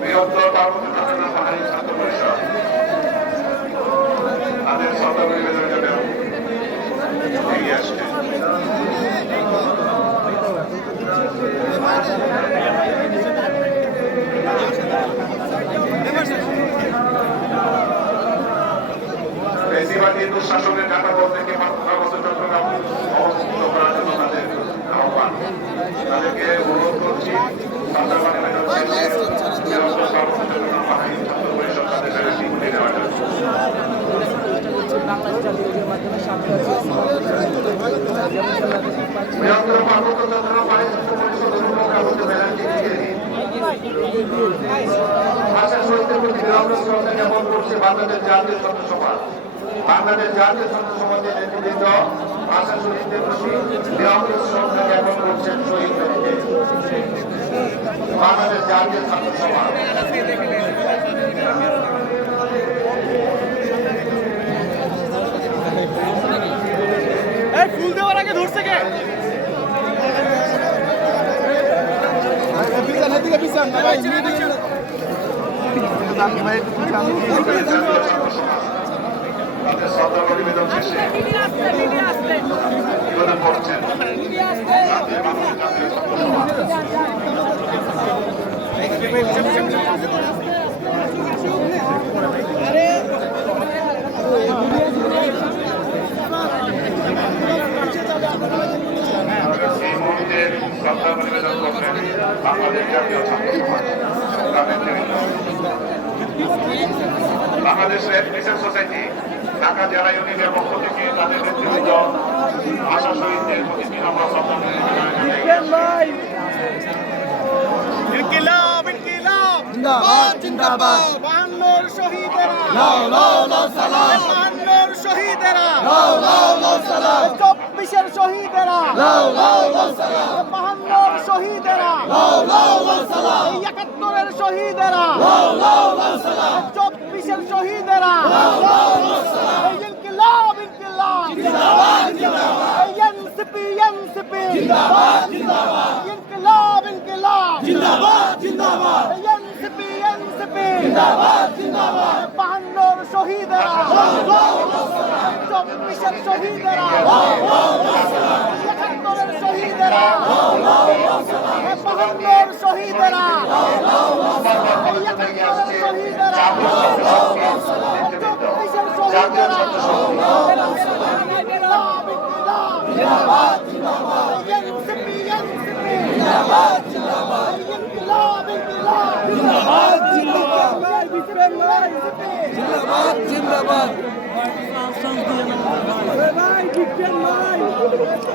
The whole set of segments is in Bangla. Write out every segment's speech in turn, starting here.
বৃহত্তর পার্বত্য চট্টগ্রাম পাহাড়ি ছাত্র পরিষদ তাদের শ্রদ্ধা নিবেদনের জন্য এগিয়ে আসছে। বেশিরভাগ দুঃশাসনের কাঠামো থেকে পার্বত্য চট্টগ্রাম অবমুক্ত করার জন্য তাদের আহ্বান, তাদেরকে অনুরোধ করছি শ্রদ্ধা নিবেদন শেষে বৃহত্তর পার্বত্য চট্টগ্রাম পাহাড়ি ছাত্র পরিষদ তাদের ব্যানারটি খুলে দেওয়ার জন্য। বৃহত্তর পার্বত্য চট্টগ্রাম পাহাড়ি ছাত্র পরিষদের ব্যানারটি খুলে দিন। ভাষা শহীদদের প্রতি বিনম্র শ্রদ্ধা জ্ঞাপন করছে বাংলাদেশ জাতীয় ছাত্র সমাজ। বাংলাদেশ জাতীয় ছাত্র সমাজের নেতৃবৃন্দ ভাষা শহীদদের প্রতি বিনম্র শ্রদ্ধা জ্ঞাপন করছেন শহীদ বাংলাদেশ জাতীয় ছাত্র সমাজ। ফুল দেওয়ার আগে ধরছে কে? তাদের শ্রদ্ধা নিবেদন শেষে নিবেদন করছেন জাতীয় বাংলাদেশ জাতীয় ছাত্র সমাজ। এই মুহূর্তে শ্রদ্ধা নিবেদন করছেন বাংলাদেশ জাতীয় ছাত্র সমাজ। Bangladesh red crescent society Dhaka জেলা ইউনিটের পক্ষ থেকে তাদের নেতৃবৃন্দ ভাষা শহীদদের প্রতি বিনম্র শ্রদ্ধা নিবেদন জিন্দাবাদ জিন্দাবাদ বাহান্নর শহীদেরা লাও লাও লাও সালাম বাহান্নর শহীদেরা লাও লাও লাও সালাম 24 শহীদেরা লাও লাও লাও সালাম বাহান্নর শহীদেরা লাও লাও লাও সালাম 71 শহীদেরা লাও লাও লাও সালাম 24 শহীদেরা লাও লাও লাও সালাম ইনকিলাব ইনকিলাব জিন্দাবাদ জিন্দাবাদ এনসিপি এনসিপি জিন্দাবাদ জিন্দাবাদ ইনকিলাব ইনকিলাব জিন্দাবাদ জিন্দাবাদ এনসিপি এনসিপি জিন্দাবাদ জিন্দাবাদ বাহান্নর শহীদেরা লাও লাও লাও সালাম 24 শহীদেরা লাও লাও লাও সালাম 71 শহীদেরা লাও লাও লাও সালাম বাহান্নর শহীদেরা লাও লাও লাও সালাম 71 শহীদেরা লাও লাও লাও সালাম 24 শহীদেরা লাও লাও লাও সালাম ইনকিলাব ইনকিলাব জিন্দাবাদ জিন্দাবাদ এনসিপি এনসিপি জিন্দাবাদ জিন্দাবাদ ইনকিলাব ইনকিলাব জিন্দাবাদ জিন্দাবাদ জিন্দাবাদ জিন্দাবাদ ভাই বিজ্ঞান ভাই বিজ্ঞান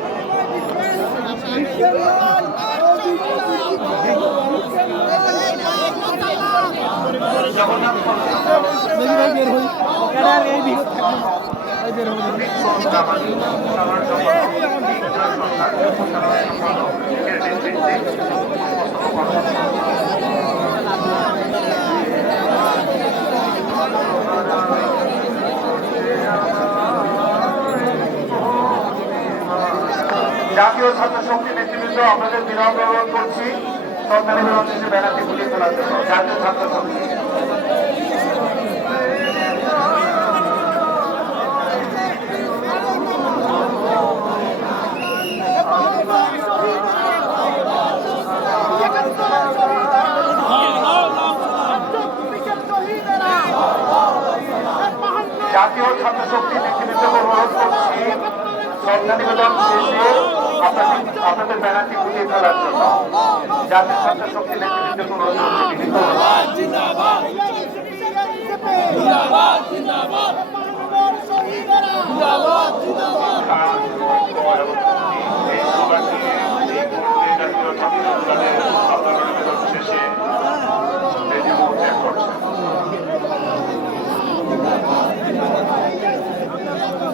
জাতীয় ছাত্র শক্তি নেতৃবৃন্দ আপনাদের বিনম্র অনুরোধ করছি শ্রদ্ধা নিবেদন শেষে ব্যানারটি খুলে তোলার জন্য। জাতীয় ছাত্র শক্তি জাতীয় ছাত্র শক্তি নেতৃবৃন্দ অনুরোধ করছি শ্রদ্ধা নিবেদন শেষে আপনাদের ব্যানারটি খুলিয়ে ফেলার জন্য। জাতীয় ছাত্র শক্তি নেতৃবৃন্দ অনুরোধ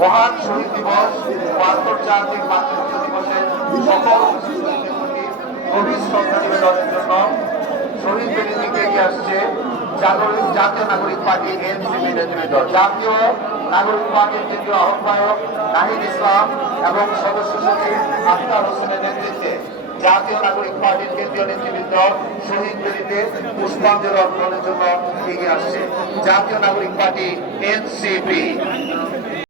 মহান শহীদ দিবস ও আন্তর্জাতিক মাতৃভাষা দিবসের সকল গভীর শ্রদ্ধা নিবেদনের জন্য শহীদ বেদির দিকে এগিয়ে আসছে জাতীয় নাগরিক পার্টি এনসিপি নেতৃবৃন্দ। জাতীয় নাগরিক পার্টির কেন্দ্রীয় আহ্বায়ক নাহিদ ইসলাম এবং সদস্য সচিব আখতার হোসেনের নেতৃত্বে জাতীয় নাগরিক পার্টির কেন্দ্রীয় নেতৃবৃন্দ শহীদ বেদিতে পুষ্পাঞ্জলি অর্পণের জন্য এগিয়ে আসছে। জাতীয় নাগরিক পার্টি এনসিপি।